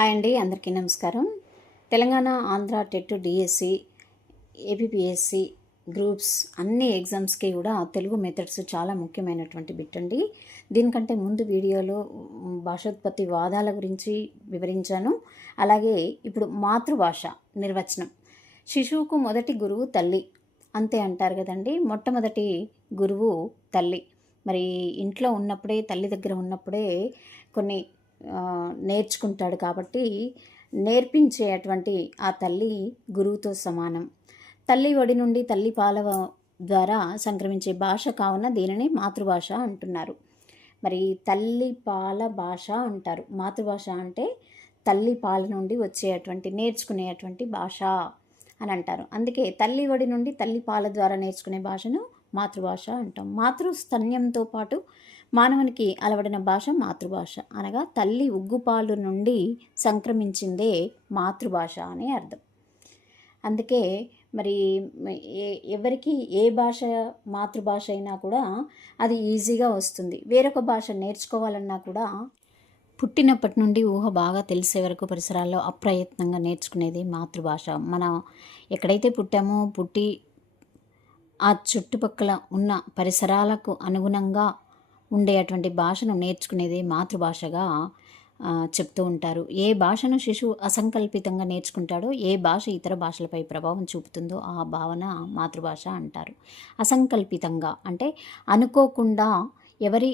Hi అండి, అందరికీ నమస్కారం. Telangana, Andhra, TET, DSC, APPSC groups అన్ని ఎగ్జామ్స్కి కూడా తెలుగు మెథడ్స్ చాలా ముఖ్యమైనటువంటి బిట్ అండి. దీనికంటే ముందు వీడియోలో భాషోత్పత్తి వాదాల గురించి వివరించాను. అలాగే ఇప్పుడు మాతృభాష నిర్వచనం. శిశువుకు మొదటి గురువు తల్లి, అంతే అంటారు కదండి. మొట్టమొదటి గురువు తల్లి. మరి ఇంట్లో ఉన్నప్పుడే, తల్లి దగ్గర ఉన్నప్పుడే కొన్ని నేర్చుకుంటాడు కాబట్టి నేర్పించేటువంటి ఆ తల్లి గురువుతో సమానం. తల్లి ఒడి నుండి తల్లి పాల ద్వారా సంక్రమించే భాష కావున దీనిని మాతృభాష అంటున్నారు. మరి తల్లి పాల భాష అంటారు. మాతృభాష అంటే తల్లి పాల నుండి వచ్చేటువంటి నేర్చుకునేటువంటి భాష అని అంటారు. అందుకే తల్లి ఒడి నుండి తల్లి పాల ద్వారా నేర్చుకునే భాషను మాతృభాష అంటాం. మాతృస్తన్యంతో పాటు మానవునికి అలవడిన భాష మాతృభాష. అనగా తల్లి ఉగ్గుపాలు నుండి సంక్రమించిందే మాతృభాష అని అర్థం. అందుకే మరి ఎవరికి ఏ భాష మాతృభాష అయినా కూడా అది ఈజీగా వస్తుంది. వేరొక భాష నేర్చుకోవాలన్నా కూడా పుట్టినప్పటి నుండి ఊహ బాగా తెలిసే వరకు పరిసరాల్లో అప్రయత్నంగా నేర్చుకునేది మాతృభాష. మనం ఎక్కడైతే పుట్టి ఆ చుట్టుపక్కల ఉన్న పరిసరాలకు అనుగుణంగా ఉండేటువంటి భాషను నేర్చుకునేది మాతృభాషగా చెప్తూ ఉంటారు. ఏ భాషను శిశువు అసంకల్పితంగా నేర్చుకుంటాడో, ఏ భాష ఇతర భాషలపై ప్రభావం చూపుతుందో ఆ భావన మాతృభాష అంటారు. అసంకల్పితంగా అంటే అనుకోకుండా, ఎవరి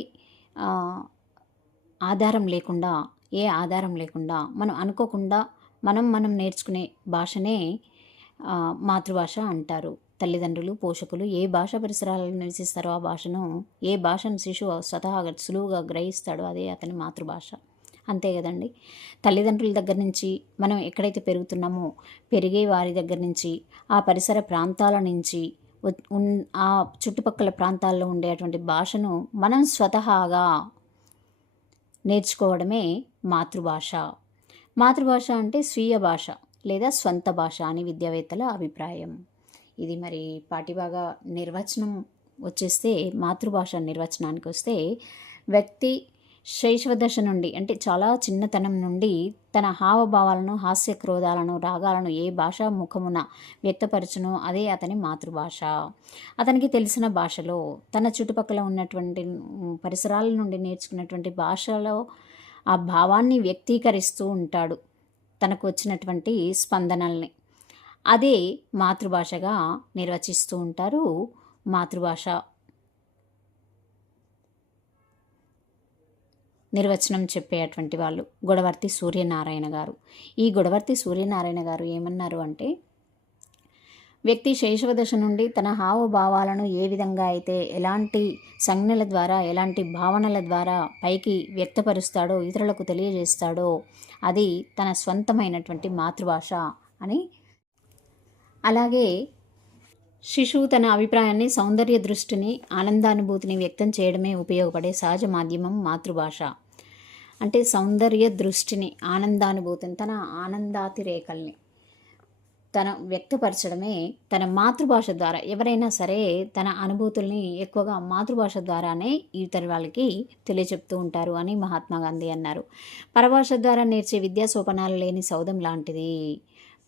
ఆధారం లేకుండా, ఏ ఆధారం లేకుండా మనం అనుకోకుండా మనం నేర్చుకునే భాషనే మాతృభాష అంటారు. తల్లిదండ్రులు, పోషకులు ఏ భాష పరిసరాలను నివసిస్తారో ఆ భాషను, ఏ భాషను శిశువు స్వతహాగా సులువుగా గ్రహిస్తాడో అదే అతని మాతృభాష. అంతే కదండి. తల్లిదండ్రుల దగ్గర నుంచి మనం ఎక్కడైతే పెరుగుతున్నామో, పెరిగే వారి దగ్గర నుంచి, ఆ పరిసర ప్రాంతాల నుంచి, ఆ చుట్టుపక్కల ప్రాంతాల్లో ఉండేటువంటి భాషను మనం స్వతహాగా నేర్చుకోవడమే మాతృభాష. మాతృభాష అంటే స్వీయ భాష లేదా స్వంత భాష అని విద్యావేత్తల అభిప్రాయం. ఇది మరి పాఠ్యభాగ నిర్వచనం వచ్చేస్తే, మాతృభాష నిర్వచనానికి వస్తే, వ్యక్తి శైశవ దశ నుండి అంటే చాలా చిన్నతనం నుండి తన హావభావాలను, హాస్య క్రోధాలను, రాగాలను ఏ భాషా ముఖమున వ్యక్తపరచునో అదే అతని మాతృభాష. అతనికి తెలిసిన భాషలో, తన చుట్టుపక్కల ఉన్నటువంటి పరిసరాల నుండి నేర్చుకున్నటువంటి భాషలో ఆ భావాన్ని వ్యక్తీకరిస్తూ ఉంటాడు, తనకు వచ్చినటువంటి స్పందనల్ని. అదే మాతృభాషగా నిర్వచిస్తూ ఉంటారు. మాతృభాష నిర్వచనం చెప్పేటువంటి వాళ్ళు గొడవర్తి సూర్యనారాయణ గారు. ఈ గొడవర్తి సూర్యనారాయణ గారు ఏమన్నారు అంటే, వ్యక్తి శైశవ దశ నుండి తన హావభావాలను ఏ విధంగా అయితే ఎలాంటి సంజ్ఞల ద్వారా, ఎలాంటి భావనల ద్వారా పైకి వ్యక్తపరుస్తాడో, ఇతరులకు తెలియజేస్తాడో అది తన స్వంతమైనటువంటి మాతృభాష అని. అలాగే శిశువు తన అభిప్రాయాన్ని, సౌందర్య దృష్టిని, ఆనందానుభూతిని వ్యక్తం చేయడమే ఉపయోగపడే సహజ మాధ్యమం మాతృభాష. అంటే సౌందర్య దృష్టిని, ఆనందానుభూతిని, తన ఆనందాతిరేకల్ని తన వ్యక్తపరచడమే తన మాతృభాష ద్వారా. ఎవరైనా సరే తన అనుభూతుల్ని ఎక్కువగా మాతృభాష ద్వారానే ఇతర వాళ్ళకి తెలియచెప్తూ ఉంటారు అని మహాత్మా గాంధీ అన్నారు. పరభాష ద్వారా నేర్చే విద్యా సోపానాలు లేని సౌధం లాంటిది.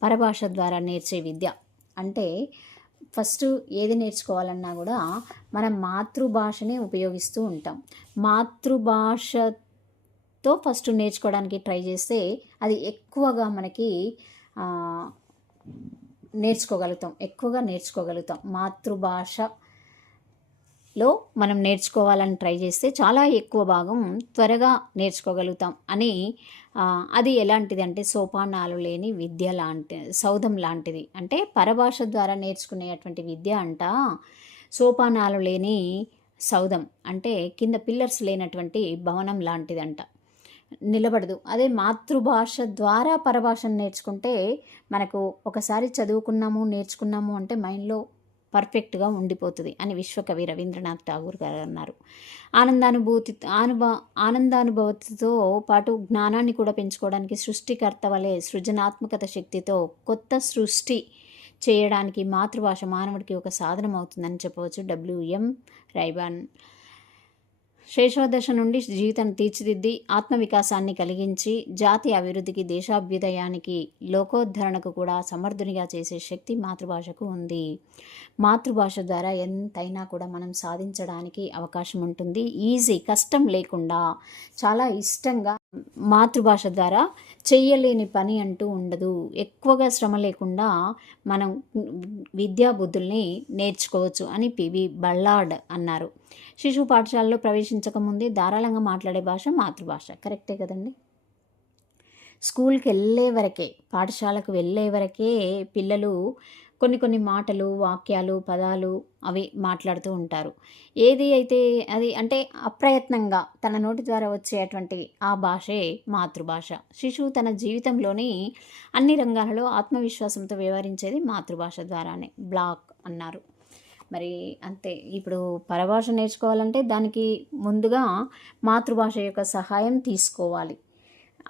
పరభాష ద్వారా నేర్చే విద్య అంటే ఫస్ట్ ఏది నేర్చుకోవాలన్నా కూడా మనం మాతృభాషనే ఉపయోగిస్తూ ఉంటాం. మాతృభాషతో ఫస్ట్ నేర్చుకోవడానికి ట్రై చేస్తే అది ఎక్కువగా మనకి ఎక్కువగా నేర్చుకోగలుగుతాం. మాతృభాషలో మనం నేర్చుకోవాలని ట్రై చేస్తే చాలా ఎక్కువ భాగం త్వరగా నేర్చుకోగలుగుతాం అని. అది ఎలాంటిది అంటే సోపానాలు లేని విద్య సౌధం లాంటిది. అంటే పరభాష ద్వారా నేర్చుకునేటువంటి విద్య అంట సోపానాలు లేని సౌధం, అంటే కింద పిల్లర్స్ లేనటువంటి భవనం లాంటిదంట, నిలబడదు. అదే మాతృభాష ద్వారా పరభాషను నేర్చుకుంటే మనకు ఒకసారి చదువుకున్నాము, నేర్చుకున్నాము అంటే మైండ్లో పర్ఫెక్ట్గా ఉండిపోతుంది అని విశ్వకవి రవీంద్రనాథ్ ఠాగూర్ గారు అన్నారు. ఆనందానుభూతితో పాటు జ్ఞానాన్ని కూడా పెంచుకోవడానికి సృష్టికర్త వలె సృజనాత్మకత శక్తితో కొత్త సృష్టి చేయడానికి మాతృభాష మానవుడికి ఒక సాధనం అవుతుందని చెప్పవచ్చు. WM Ray-Ban. శైశవదశ నుండి జీవితాన్ని తీర్చిదిద్ది ఆత్మవికాసాన్ని కలిగించి జాతి అభివృద్ధికి, దేశాభ్యుదయానికి, లోకోద్ధరణకు కూడా సమర్థునిగా చేసే శక్తి మాతృభాషకు ఉంది. మాతృభాష ద్వారా ఎంతైనా కూడా మనం సాధించడానికి అవకాశం ఉంటుంది. ఈజీ, కష్టం లేకుండా చాలా ఇష్టంగా మాతృభాష ద్వారా చెయ్యలేని పని అంటూ ఉండదు. ఎక్కువగా శ్రమ లేకుండా మనం విద్యా బుద్ధుల్ని నేర్చుకోవచ్చు అని పివి బళ్ళార్డ్ అన్నారు. శిశువు పాఠశాలలో ప్రవేశించకముందే ధారాళంగా మాట్లాడే భాష మాతృభాష. కరెక్టే కదండి. స్కూల్కి వెళ్ళే వరకే, పాఠశాలకు వెళ్ళే వరకే పిల్లలు కొన్ని మాటలు, వాక్యాలు, పదాలు అవి మాట్లాడుతూ ఉంటారు. ఏది అయితే అది అంటే అప్రయత్నంగా తన నోటి ద్వారా వచ్చేటువంటి ఆ భాషే మాతృభాష. శిశువు తన జీవితంలోని అన్ని రంగాలలో ఆత్మవిశ్వాసంతో వ్యవహరించేది మాతృభాష ద్వారానే. బ్లాక్ అన్నారు. మరి అంతే. ఇప్పుడు పరభాష నేర్చుకోవాలంటే దానికి ముందుగా మాతృభాష యొక్క సహాయం తీసుకోవాలి.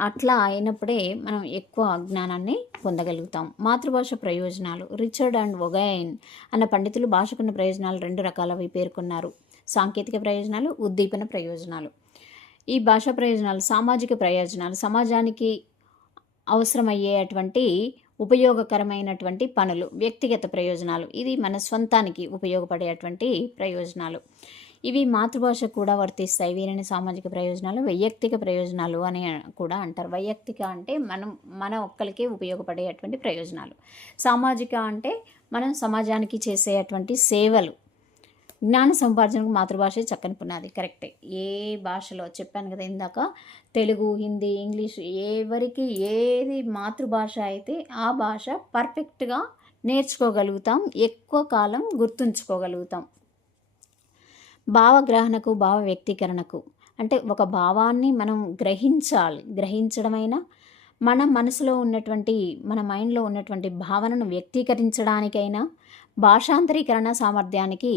అట్లా అయినప్పుడే మనం ఎక్కువ జ్ఞానాన్ని పొందగలుగుతాం. మాతృభాష ప్రయోజనాలు. రిచర్డ్ అండ్ ఒగైన్ అన్న పండితులు భాషకున్న ప్రయోజనాలు 2 రకాలవి పేర్కొన్నారు. సాంకేతిక ప్రయోజనాలు, ఉద్దీపన ప్రయోజనాలు. ఈ భాషా ప్రయోజనాలు సామాజిక ప్రయోజనాలు. సమాజానికి అవసరమయ్యేటువంటి ఉపయోగకరమైనటువంటి పనులు. వ్యక్తిగత ప్రయోజనాలు. ఇది మన స్వంతానికి ఉపయోగపడేటువంటి ప్రయోజనాలు. ఇవి మాతృభాష కూడా వర్తిస్తాయి. వీరిని సామాజిక ప్రయోజనాలు, వైయక్తిక ప్రయోజనాలు అని కూడా అంటారు. వైయక్తిక అంటే మన ఒక్కరికే ఉపయోగపడేటువంటి ప్రయోజనాలు. సామాజిక అంటే మనం సమాజానికి చేసేటువంటి సేవలు. జ్ఞాన సముపార్జనకు మాతృభాషే చక్కని పునాది. కరెక్టే. ఏ భాషలో చెప్పాను కదా ఇందాక, తెలుగు, హిందీ, ఇంగ్లీష్, ఎవరికి ఏది మాతృభాష అయితే ఆ భాష పర్ఫెక్ట్గా నేర్చుకోగలుగుతాం, ఎక్కువ కాలం గుర్తుంచుకోగలుగుతాం. భావగ్రహణకు, భావ వ్యక్తీకరణకు అంటే ఒక భావాన్ని మనం గ్రహించడమైనా మన మనసులో ఉన్నటువంటి, మన మైండ్లో ఉన్నటువంటి భావనను వ్యక్తీకరించడానికైనా, భాషాంతరీకరణ సామర్థ్యానికి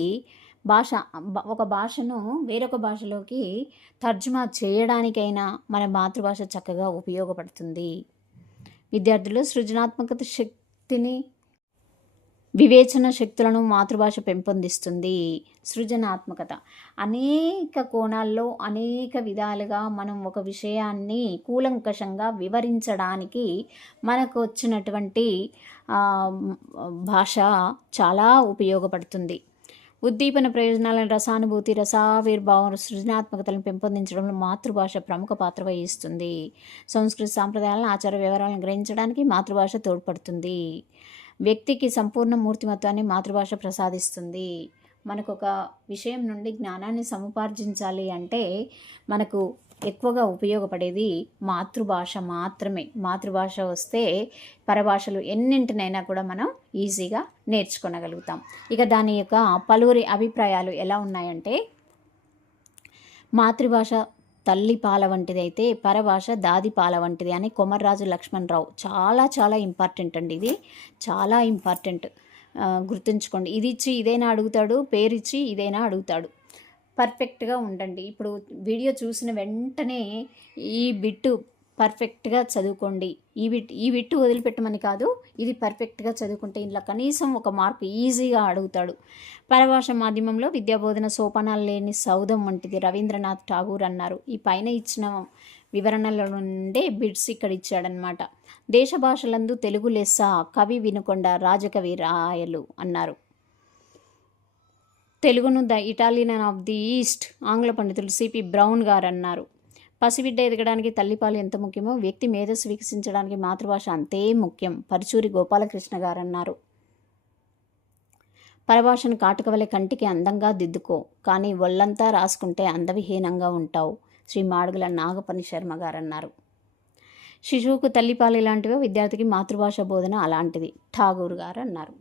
ఒక భాషను వేరొక భాషలోకి తర్జుమా చేయడానికైనా మన మాతృభాష చక్కగా ఉపయోగపడుతుంది. విద్యార్థులు సృజనాత్మక శక్తిని, వివేచన శక్తులను మాతృభాష పెంపొందిస్తుంది. సృజనాత్మకత అనేక కోణాల్లో, అనేక విధాలుగా మనం ఒక విషయాన్ని కూలంకషంగా వివరించడానికి మనకు వచ్చినటువంటి భాష చాలా ఉపయోగపడుతుంది. ఉద్దీపన ప్రయోజనాలను రసానుభూతి, రసావిర్భావం, సృజనాత్మకతలను పెంపొందించడంలో మాతృభాష ప్రముఖ పాత్ర వహిస్తుంది. సంస్కృతి సాంప్రదాయాలను, ఆచార వ్యవహారాలను గ్రహించడానికి మాతృభాష తోడ్పడుతుంది. వ్యక్తికి సంపూర్ణ మూర్తిమత్వాన్ని మాతృభాష ప్రసాదిస్తుంది. మనకు ఒక విషయం నుండి జ్ఞానాన్ని సముపార్జించాలి అంటే మనకు ఎక్కువగా ఉపయోగపడేది మాతృభాష మాత్రమే. మాతృభాష వస్తే పరభాషలు ఎన్నింటినైనా కూడా మనం ఈజీగా నేర్చుకోగలుగుతాం. ఇక దాని యొక్క పలువురి అభిప్రాయాలు ఎలా ఉన్నాయంటే, మాతృభాష తల్లి పాల వంటిదైతే పరభాష దాది పాల వంటిది అని కొమర్రాజు లక్ష్మణరావు. చాలా ఇంపార్టెంట్ అండి. ఇది చాలా ఇంపార్టెంట్. గుర్తుంచుకోండి. ఇది ఇచ్చి ఇదైనా అడుగుతాడు, పేరిచ్చి ఇదైనా అడుగుతాడు. పర్ఫెక్ట్గా ఉండండి. ఇప్పుడు వీడియో చూసిన వెంటనే ఈ బిట్టు పర్ఫెక్ట్గా చదువుకోండి. ఈ బిట్టు వదిలిపెట్టమని కాదు, ఇది పర్ఫెక్ట్గా చదువుకుంటే ఇలా కనీసం ఒక మార్కు ఈజీగా అడుగుతాడు. పరభాష మాధ్యమంలో విద్యాబోధన సోపానాలు లేని సౌధం వంటిది రవీంద్రనాథ్ ఠాగూర్ అన్నారు. ఈ పైన ఇచ్చిన వివరణల నుండే బిట్స్ ఇక్కడ ఇచ్చాడనమాట. దేశ భాషలందు తెలుగు లెస్స కవి వినుకొండ రాజకవి రాయలు అన్నారు. తెలుగును the Italian of the east ఆంగ్ల పండితులు సిపి బ్రౌన్ గారు అన్నారు. పసిబిడ్డ ఎదగడానికి తల్లిపాలు ఎంత ముఖ్యమో వ్యక్తి మేధస్సు వికసించడానికి మాతృభాష అంతే ముఖ్యం. పరుచూరి గోపాలకృష్ణ గారు అన్నారు. పరభాషను కాటుక వలె కంటికి అందంగా దిద్దుకో, కానీ ఒళ్ళంతా రాసుకుంటే అందవిహీనంగా ఉంటావు. శ్రీ మాడుగుల నాగపని శర్మ గారు అన్నారు. శిశువుకు తల్లిపాలు ఎలాంటివో విద్యార్థికి మాతృభాష బోధన అలాంటిది. ఠాగూర్ గారు అన్నారు.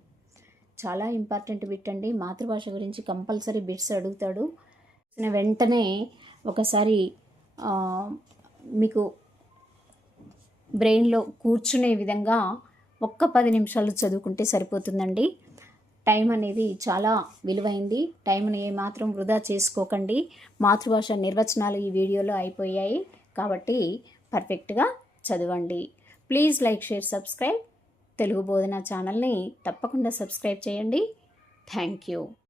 చాలా ఇంపార్టెంట్ బిట్ అండి. మాతృభాష గురించి కంపల్సరీ బిట్స్ అడుగుతాడు. వెంటనే ఒకసారి మీకు బ్రెయిన్లో కూర్చునే విధంగా 10 నిమిషాలు చదువుకుంటే సరిపోతుందండి. టైం అనేది చాలా విలువైంది. టైంని ఏమాత్రం వృధా చేసుకోకండి. మాతృభాష నిర్వచనాలు ఈ వీడియోలో అయిపోయాయి కాబట్టి పర్ఫెక్ట్గా చదవండి. Please like, share, subscribe. Telugu బోధన ఛానల్ని తప్పకుండా సబ్స్క్రైబ్ చేయండి. Thank you.